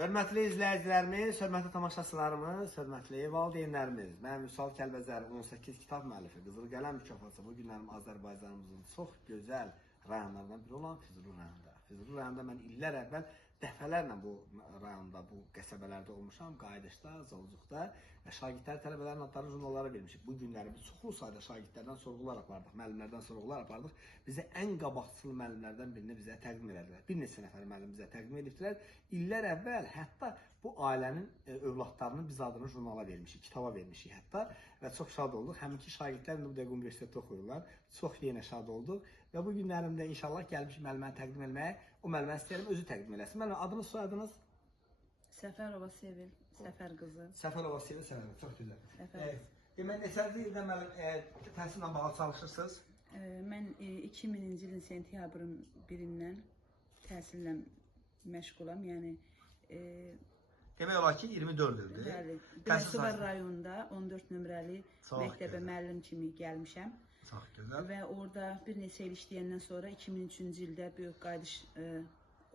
Hörmətli izləyicilərimiz, hörmətli tamaşaçılarımız, hörmətli valideynlərimiz, mən Vüsal Kəlbəzər 18 kitab müəllifi, Qızıl Qələm mükafatı bu günlərim Azərbaycanımızın çox gözəl rayonlarından biri olan Füzuli rayonunda. Füzuli rayonunda mən illər əvvəl dəfələrlə bu rayonda, bu qəsəbələrdə olmuşam, Qayıdışda, Zolcuqda və şagirdlər, tələbələrin adlarını jurnallara vermişik. Bu günləri biz çoxlu sayda şagirdlərdən sorğular apardıq, müəllimlərdən sorğular apardıq. Bizə ən qabaqcıl müəllimlərdən birini bizə təqdim elədilər. Bir neçə nəfər müəllim bizə təqdim edibdilər. İllər əvvəl hətta bu ailənin övladlarının biz adını jurnala vermişik, kitaba vermişik hətta və çox şad olduq. Həminki şagirdlər indi bu dəqiqə universitetdə oxuyurlar. Çox yenə şad olduq və bu günlərimdə inşallah gəlmiş müəlliməni təqdim etməyə, o müəlliməni istəyirəm özü təqdim eləsin. Müəllim, adınız, soyadınız? Səfərova Sevil, Səfər qızı. Səfərova Sevil, Səfərova, çox gözəl. Səfər. Demək, neçənci ildə müəllim təhsillə bağlı çalışırsınız? Mən 2000-ci ilin sentyabrın 1-dən təhsillə məşğulam, yəni demək olar ki, 24 ildir. Bəli, Qəsəbə rayonunda 14 nömrəli məktəbə müəllim kimi gəlmişəm. Çox gözəl. Və orada bir neçə il işləyəndən sonra 2003-cü ildə böyük qayıdış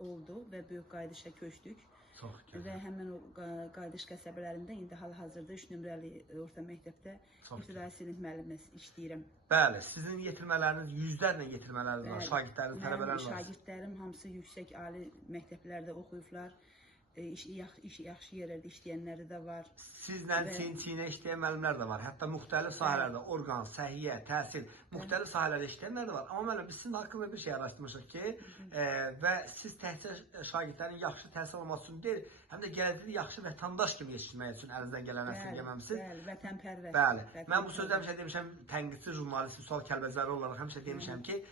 oldu və böyük qayıdışa köçdük. Çox gözəl. Və həmin o qayıdış qəsəbələrində indi hal-hazırda 3 nömrəli orta məktəbdə ibtidai sinif müəllimi işləyirəm. Bəli, sizin yetirmələriniz, yüzlərlə yetirmələriniz var, şagirdlərin, tələbələr var. Şagirdlərim hamısı yüksək ali məktəblərdə oxuyublar. İş yaxşı yerlərdə işləyənləri də var. Sizlə çiyin-çiyinə işləyən müəllimlər də var. Hətta müxtəlif sahələrdə, orqan, səhiyyə, təhsil, müxtəlif sahələrdə işləyənlər də var. Amma müəllim, biz sizin haqqında bir şey araşdırmışıq ki, və siz təhsil şagirdlərin yaxşı təhsil alması üçün deyil, həm də gələcəkdə yaxşı vətəndaş kimi yetişdirmək üçün əlinizdən gələn əsirgəməmisiniz. Bəli, vətənpərvər. Bəli. Mən bu sözdə həmişə demişəm, tənqidçi jurnalist Vüsal Kəlbəzəri olaraq həmişə demişəm ki,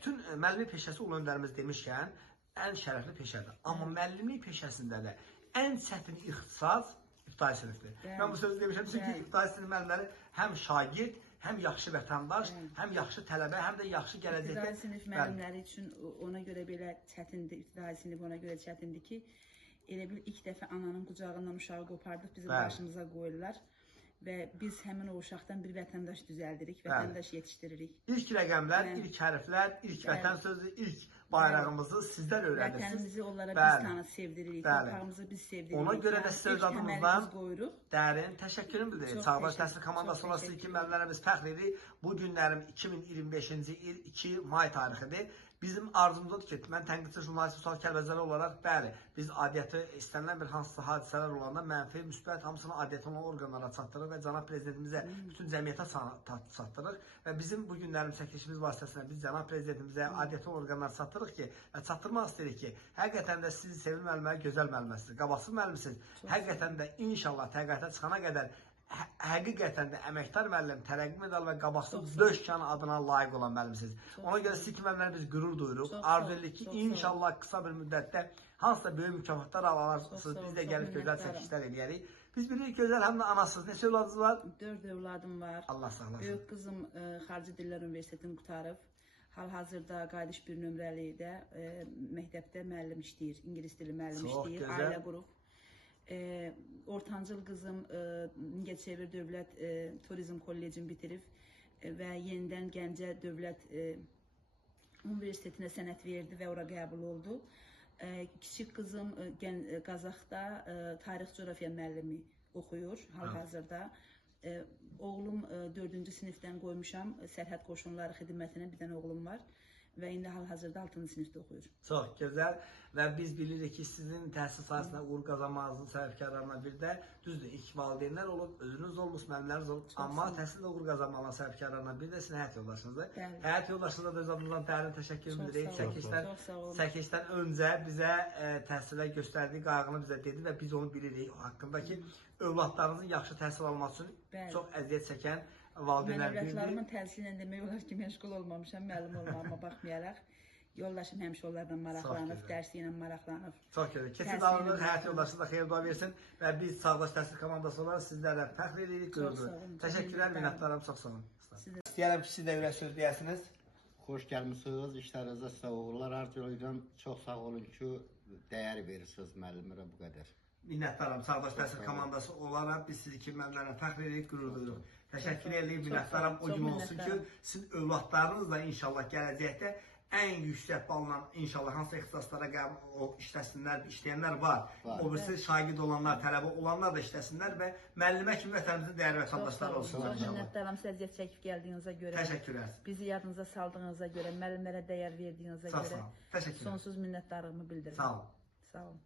bütün müəllimlik peşəsi ulu öndərimiz demişkən, ən şərəfli peşədir. Amma müəllimlik peşəsində də ən çətin ixtisas ibtidai sinifdir. Mən bu sözü demişəm, çünki ibtidai sinif müəllimləri həm şagird, həm yaxşı vətəndaş, həm yaxşı tələbə, həm də yaxşı gələcəkdə. İbtidai sinif müəllimləri üçün ona görə belə çətindir, ibtidai sinif ona görə çətindir ki, elə bil ilk dəfə ananın qucağından uşağı qopardıq, bizim başımıza qoyurlar. Və biz həmin o uşaqdan bir vətəndaş düzəldirik, vətəndaş yetişdiririk. İlk rəqəmlər, ilk hərflər, ilk vətən sözü, ilk bayrağımızı sizlər öyrədirsiniz. Vətənimizi onlara biz tanı sevdiririk, torpağımızı biz sevdiririk. Ona görə də sizə öz adımızdan dərin təşəkkürüm bildiririk. Çağdaş Təhsil Komandası olaraq siz iki müəllimlərə biz fəxr edirik. Bu günlərim 2025-ci il 2 may tarixidir. Bizim arzumuzdadır ki, mən tənqidçi jurnalist Vüsal Kəlbəzəri olaraq, bəli, biz adiyyəti istənilən bir hansısa hadisələr olanda mənfi, müsbət hamısını adiyyəti olan orqanlara çatdırırıq və cənab prezidentimizə, bütün cəmiyyətə çatdırırıq və bizim bu günlərim çəkilişimiz vasitəsilə biz cənab prezidentimizə adiyyəti orqanlara çatdırırıq ki, və çatdırmaq istəyirik ki, həqiqətən də siz sevimli müəllimə, gözəl müəlliməsiniz, qabaqsız müəllimsiniz, həqiqətən də inşallah təqaüdə çıxana qədər həqiqətən də əməkdar müəllim, tərəqqi medal və qabaqsız döşkan adına layiq olan müəllimsiniz. Ona görə siz ki müəllimləri biz qürur duyuruq. Arzu edirik ki, inşallah qısa bir müddətdə hansısa böyük mükafatlar alarsınız, biz də gəlib gözəl çəkişlər edərik. Biz bilirik gözəl həm də anasınız. Neçə övladınız var? 4 övladım var. Allah sağlasın. Böyük qızım Xarici Dillər Universitetini qutarıb. Hal-hazırda Qayıdış 1 nömrəlidə məktəbdə müəllim işləyir, ingilis dili müəllim işləyir, ailə qurub. Ortancıl qızım Mingəçevir Dövlət Turizm Kollecini bitirib və yenidən Gəncə Dövlət Universitetinə sənət verdi və ora qəbul oldu. Kiçik qızım Qazaxda tarix coğrafiya müəllimi oxuyur hal-hazırda. Oğlum 4-cü sinifdən qoymuşam sərhəd qoşunları xidmətinə, bir dənə oğlum var. Və indi hal-hazırda 6-cı sinifdə oxuyur. Çox gözəl və biz bilirik ki, sizin təhsil sahəsində uğur qazanmağınızın səbəbkarlarından biri də düzdür, ilk valideynlər olub, özünüz olmuş, müəllimləriniz olub, amma təhsildə uğur qazanmağının səbəbkarlarından biri də sizin həyat yoldaşınızdır. Həyat yoldaşınıza da öz adımızdan dərin təşəkkür edirik. Çəkilişdən öncə bizə təhsilə göstərdiyi qayğını bizə dedi və biz onu bilirik haqqındakı övladlarınızın yaxşı təhsil alması üçün çox əziyyət çəkən valideynlər bilir. Mən övladlarımın təhsili ilə demək olar ki, məşğul olmamışam, müəllim olmağıma baxmayaraq. Yoldaşım həmişə onlardan maraqlanıb, dərsi ilə maraqlanıb. Çox gözəl. Keçid alınır, həyat yoldaşı da xeyir dua versin və biz Çağdaş Təhsil Komandası olaraq sizlərlə fəxr edirik, qürur duyuruq. Təşəkkürlər, minnətdaram, çox sağ olun. İstəyərəm ki, siz də ürək söz deyəsiniz. Xoş gəlmisiniz, işlərinizə sağ olurlar. Arzulayıram, çox sağ olun ki, dəyər verirsiniz müəllimlərə bu qədər. Minnətdaram, Çağdaş Təhsil Komandası olaraq biz sizi ki, müəllimlərlə fəxr edirik, qürur duyuruq. Təşəkkür edirik, minnətdaram. O gün olsun ki, sizin övladlarınız da inşallah gələcəkdə ən yüksək balla inşallah hansı ixtisaslara qəbul işləyənlər var. Var. O birisi şagird olanlar, tələbə olanlar da işləsinlər və müəllimə kimi vətənimizin dəyərli vətəndaşları olsunlar Çox inşallah. minnətdaram sizə əziyyət çəkib gəldiyinizə görə. Təşəkkürlər. Bizi yadınıza saldığınıza görə, müəllimlərə dəyər verdiyinizə Sağ görə olun. Təşəkkürlər. sonsuz minnətdarlığımı bildirirəm. Sağ olun. Sağ olun.